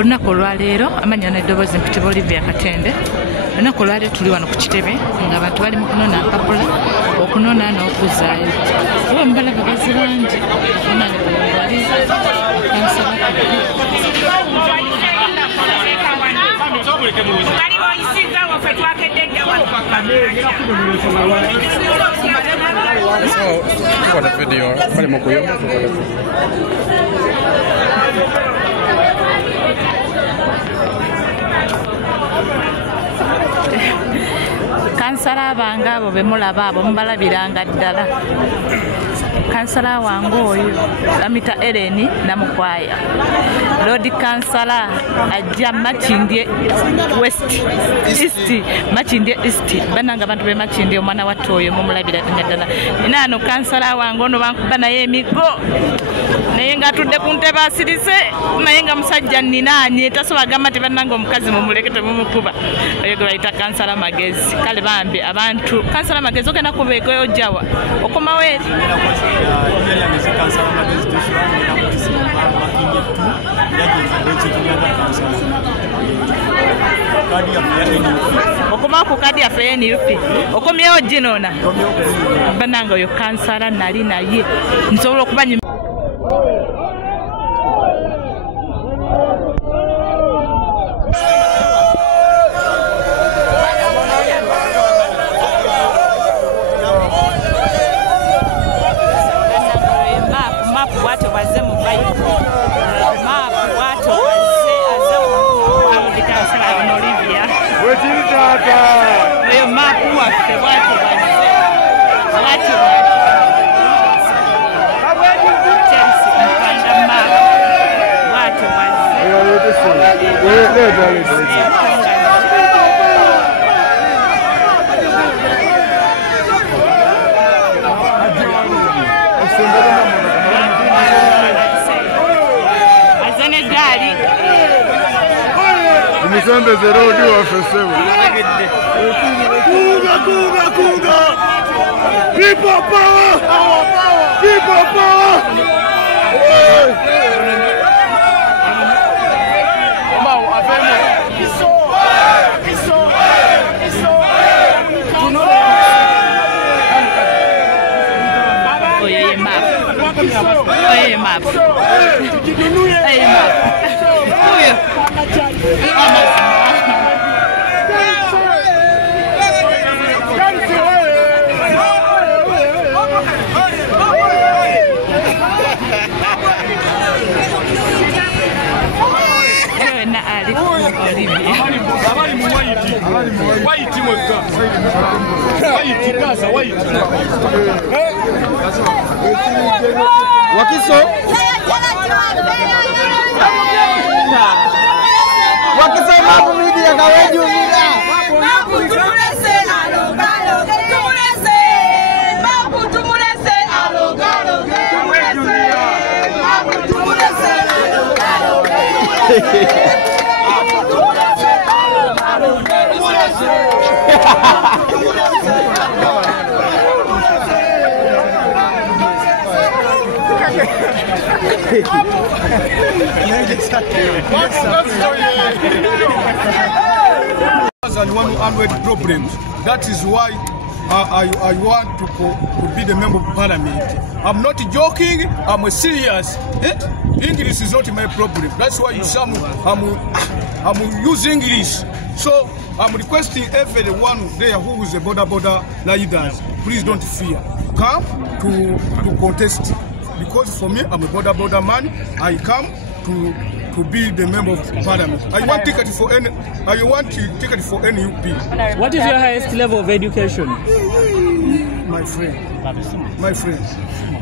olunaku olwaleero amanya n'eddoboozi mpitibwa Olivia Katende. Olunaku olwaleero tuli wano ku kitebe ng'abantu bali mu kunona mpapula okunona n'okuzaayo. Oba mubala bagazi bangi wali kansala abange abo be mulaba abo mubalabiranga ddala. Kansala wange oyo Amita Eleni Namukwaya, Lodi Kansala ajja Makindye West East, Makindye East, bananga bantu be Makindye omwana wattu oyo mumulabira ddala. Nano kansala wange ono bankuba naye emigo naye nga atudde ku ntebe asirise naye nga musajja nninaanye tasobola gamba tebannanga omukazi mumuleke temumukuba. Oyo gwe bayita kansala magezi. Kale bambi abantu kansala magezi ogenda kubeekoyo ojjawa okomawo eri okomawo ku kadi yaffe NUP okomyewo ginona bananga oyo kansala nali naye nsobola okuba People power! People power! Wakiso Wakiso mabu midi ya kaweju mira mabu tumulese alogalo tumulese mabu tumulese alogalo mabu tumulese alogalo problems. That is why I want to be the member of parliament. I'm not joking, I'm serious. English is not my problem. That's why I'm using English. So I'm requesting everyone there who is a border leaders, please don't fear. Come to contest. Because for me, I'm a border man. I come to be the member of parliament. I want ticket for NUP. What is your highest level of education? My friend,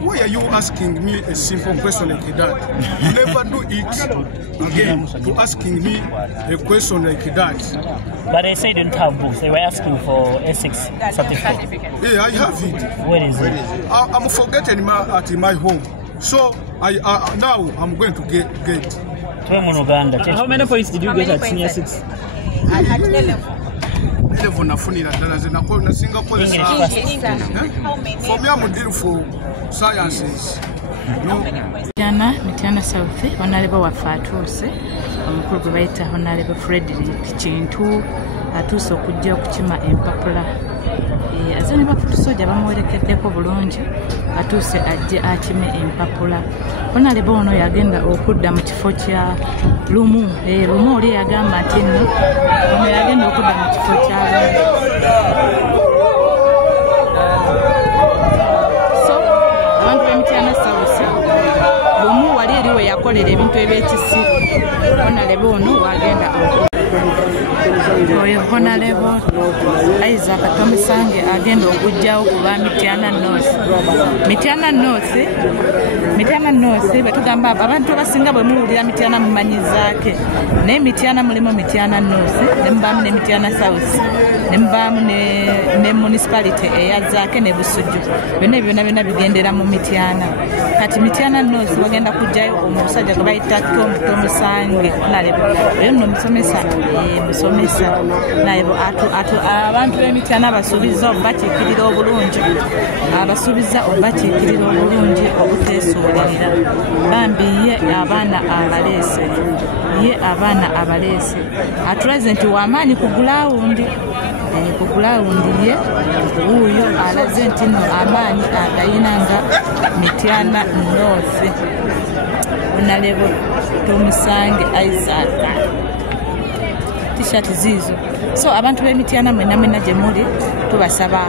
why are you asking me a simple question like that? Never do it again to asking me a question like that. But they say they didn't have books. They were asking for Essex certificate. Yeah, I have it. Where is it? I'm forgetting at my home. So now I'm going to get. How many points did you get at Senior 6? At 11. For me, I'm dealing for sciences. Mitiana South, Honorable Wafatose. omukulu gwe bayita Honorable Frederick Kintu atuuse okujja okukima empapula. Azani bafutusojja bamuwerekeddeko bulungi atuuse ajje akime empapula. Honorable ono yagenda okudda mu kifo kya Lumu. Lumu oli yagamba nti nno ono yagenda okudda mu kifo kya Lumu. Abantu b'Emityana South Lumu wali eriwe yakolera ebintu eby'ekisiru. Honorable ono wagenda okudda. Oyo Honorable Isaac Tomusange agenda okujjawo ku ba Mityana North. Mityana North batugamba abantu abasinga bwe muwulira Mityana mumanyizaake. Naye Mityana mulimu Mityana North, ne mubaamu ne Mityana South, ne mubaamu ne municipality eyazaake ne Busujju. Byonna bigendera mu Mityana. Kati Mityana North bagenda kujjayo omusajja gwe bayita Tomusange. Oyo nno musomesa naye abantu b'Emityana basuubiza obbakiikirira obulungi obuteesuulirira bambi ye abaana abaleese atulaze nti w'amaanyi ku gulawundi ye wuuyo alaze nti nno amaanyi agayina nga Mityana North. Honorable Tomusange Isaac t-shirt zizo. So abantu b'Emityana mwena gye muli tubasaba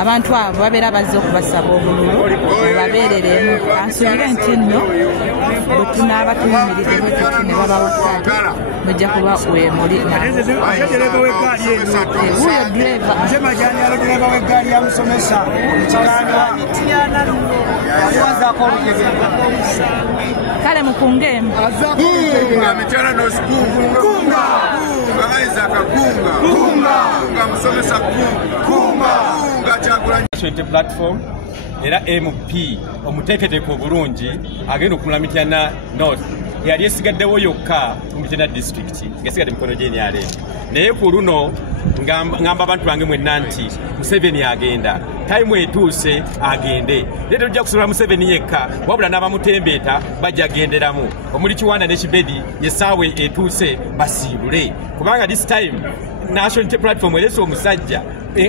abantu abo babeera bazze okubasaba obululu babeereremu. Ansuubire nti nno bwe tunaaba tuyimiridde bwe tuti ne babawa kkaadi mujja kuba wemuli wuuyo driver w'eggaali ya musomesa kale mukungeemu Mityana North kunga Isaac kunga musomesa kunga Kyagulanyi platform era MP omuteeketeeko obulungi agenda okumula Mityana North yali esigaddewo yokka mu Mityana district ngesigadde mikono gye NRM. Naye ku luno ngamba abantu bange mwenna nti Museveni agenda, time etuuse agende. Leero tujja kusobola Museveni yekka wabula n'abamutembeeta bajja agenderamu omuli Kiwanda ne Kibedi yessaawe etuuse basiibule kubanga this time National Unity Platform erese omusajja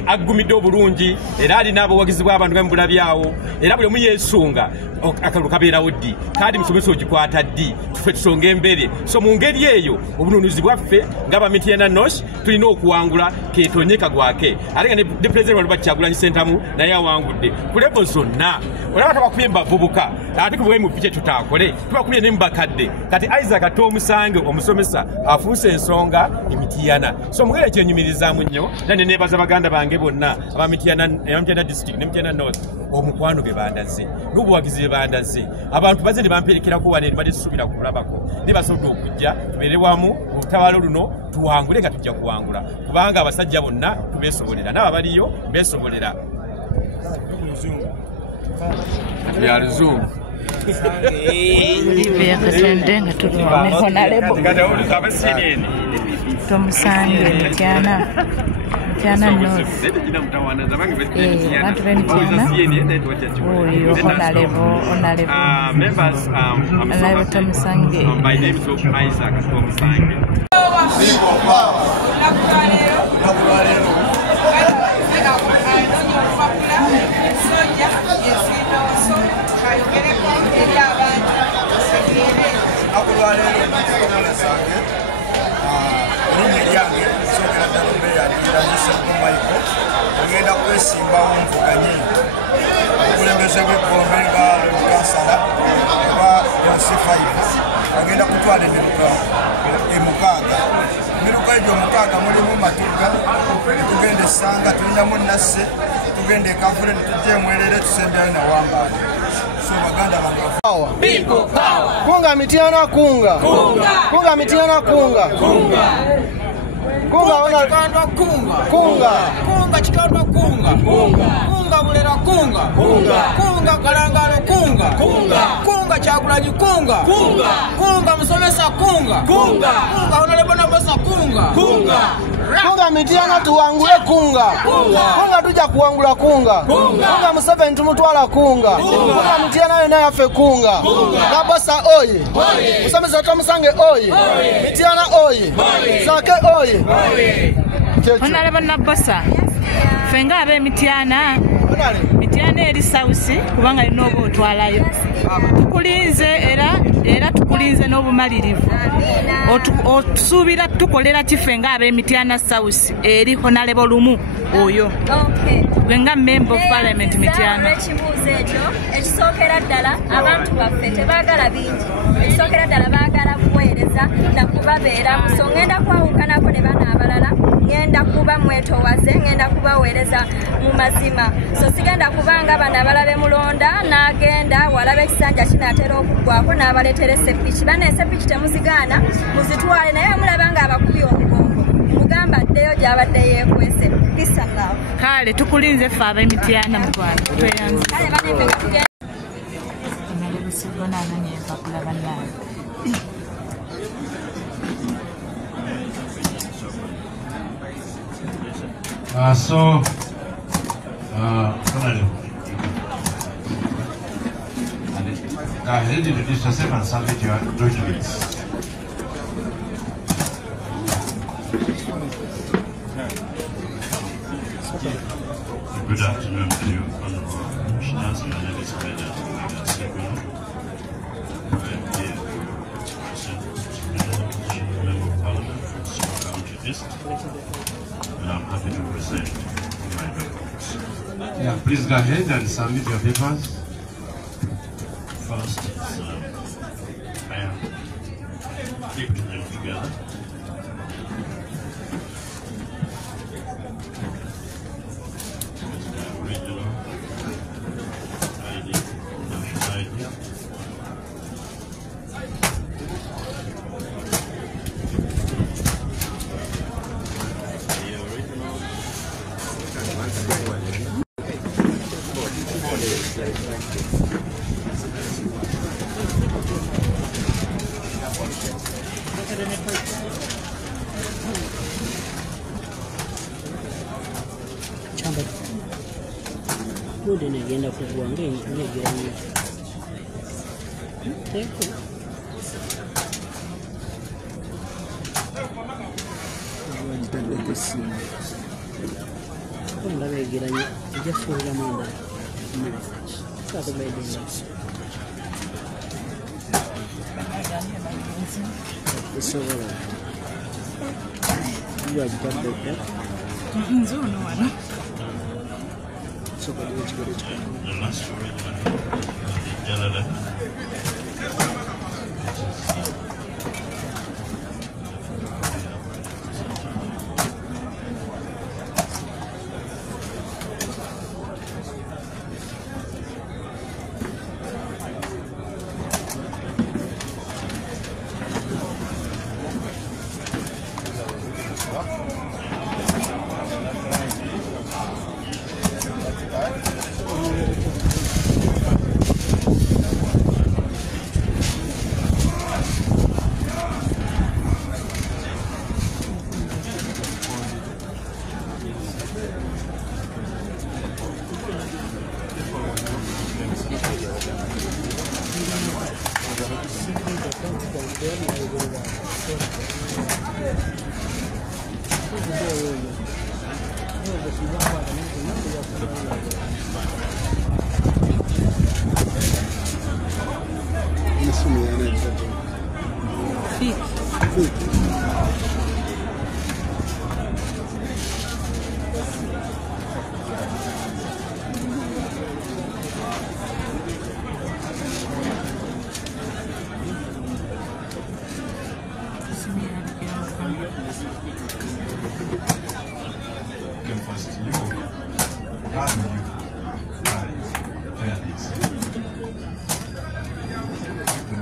agumidde obulungi era alina abawagizi bw'abantu b'embula byawo era buli omu yeesunga akalulu kabeerawo ddi kandi musomesa ogikwata ddi tufe tusonga embere. So mu ngeri eyo obununuzi bwaffe ng'aba Mityana North tulina okuwangula keetonyeka gwake ate nga ne Pulezidenti Waluma Kyagulanyi Ssentamu naye awangudde ku lebo zonna. Olaba tabakubye mbavubuka ate kubwe mu pike tutaakole tubakubye ne mbakadde. Kati Isaac Tomusange omusomesa afuuse ensonga Mityana. So mugere kyenyumirizaamu nnyo nane neebaza baganda bange bonna aba Mityana district ne Mityana North omukwano ge bandaze n'obuwagizi bwe bandaze abantu bazze ne bamperekerako wane ne batesuubira kulabako ne basobodde okujja tubeere wamu olutabaalo luno tuwangule nga tujja kuwangula kubanga abasajja bonna tubeesobolera n'ababaliyo beesobolera. Ya Luzungu nga tuli Tomusange Mityana North. Abantu b'Emityana oyo Honorable Tomusange. My name is Isaac Tomusange. Ogenda kwesimbawo nvuganye okulembeze bw'egombe nga kansala oba C5 agenda kutwala emiruka emiruka egyo omukaaga mulimu Matugga tugenda Essanga tulinamu Nasse tugenda Kavule netujja Mwerere tusembeyo na Wambale. So baganda bange kunga Mityana kunga Mityana kunga chikandwa kunga bulera kunga kalangalo kunga chakulanyi kunga musomesa kunga unalebona bosa kunga mitiana tuwangule kunga tuja kuwangula kunga Museveni tumutwala kunga mitiana yona yafe kunga na bosa oye musomesa tamusange oye mitiana oye sake oye Honorable Bossa, fenga abe mitiana eri sausi kubanga inobo otwalayo tukulinze era tukulinze n'obumalirivu otusubira tukolera kifenga abe mitiana sausi eri Honorable lumu oyo wenga member of parliament mitiana ekibuuzo ekyo ekisokera ddala abantu baffe tebagala bingi ekisokera ddala bagala kuweereza nakubabeera so ngenda kwawukanako ne bana abalala ngenda kuba mwetowaze ngenda kubaweereza mu mazima so sigenda kubanga bana abalabe mulonda n'agenda walaba ekisanja kinaatera okuggwako n'abaleetera esepiki bana esepiki temuzigaana muzitwale naye mulabanga abakubi omugongo mugamba addeyo gy'abadde yeekwese bisalawo kale tukulinze ffe ab'emitiana mu Rwanda tweyanze kale bana effe nga tugenda nalebesibona ananyeeva kulaba naawe Go ahead, introduce yourself and submit your documents. Good afternoon to you, Honorable Commissioners. My name is Pedro Seguno. I am here to present the Member of Parliament from Sima County East, and I'm happy to present my documents. Yeah, please go ahead and submit your papers. First is I am keeping them together. Original ID, national ID. The original. Good in again of the one game, thank you. Just for the moment. That's the way you have got that. The last original.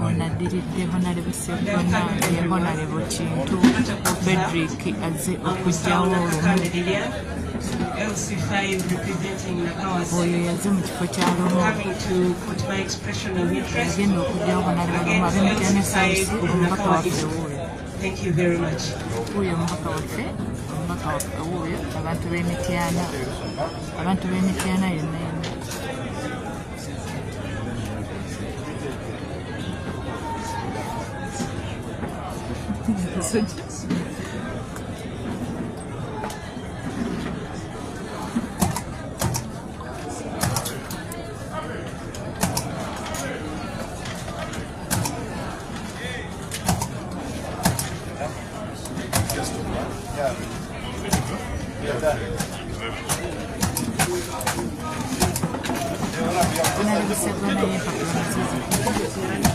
onaddiridde Honorable Sseggona ye Honorable Kintu Frederick azze okuggyawo olumu oyo yazze mu kifo kya lumu yagenda okuggyawo Honorable Lumu ab'Emityana South omubaka waffe wuuyo omubaka waffe wuuyo abantu b'Emityana yonna yonna Honorable Sseggona y'empapula nziza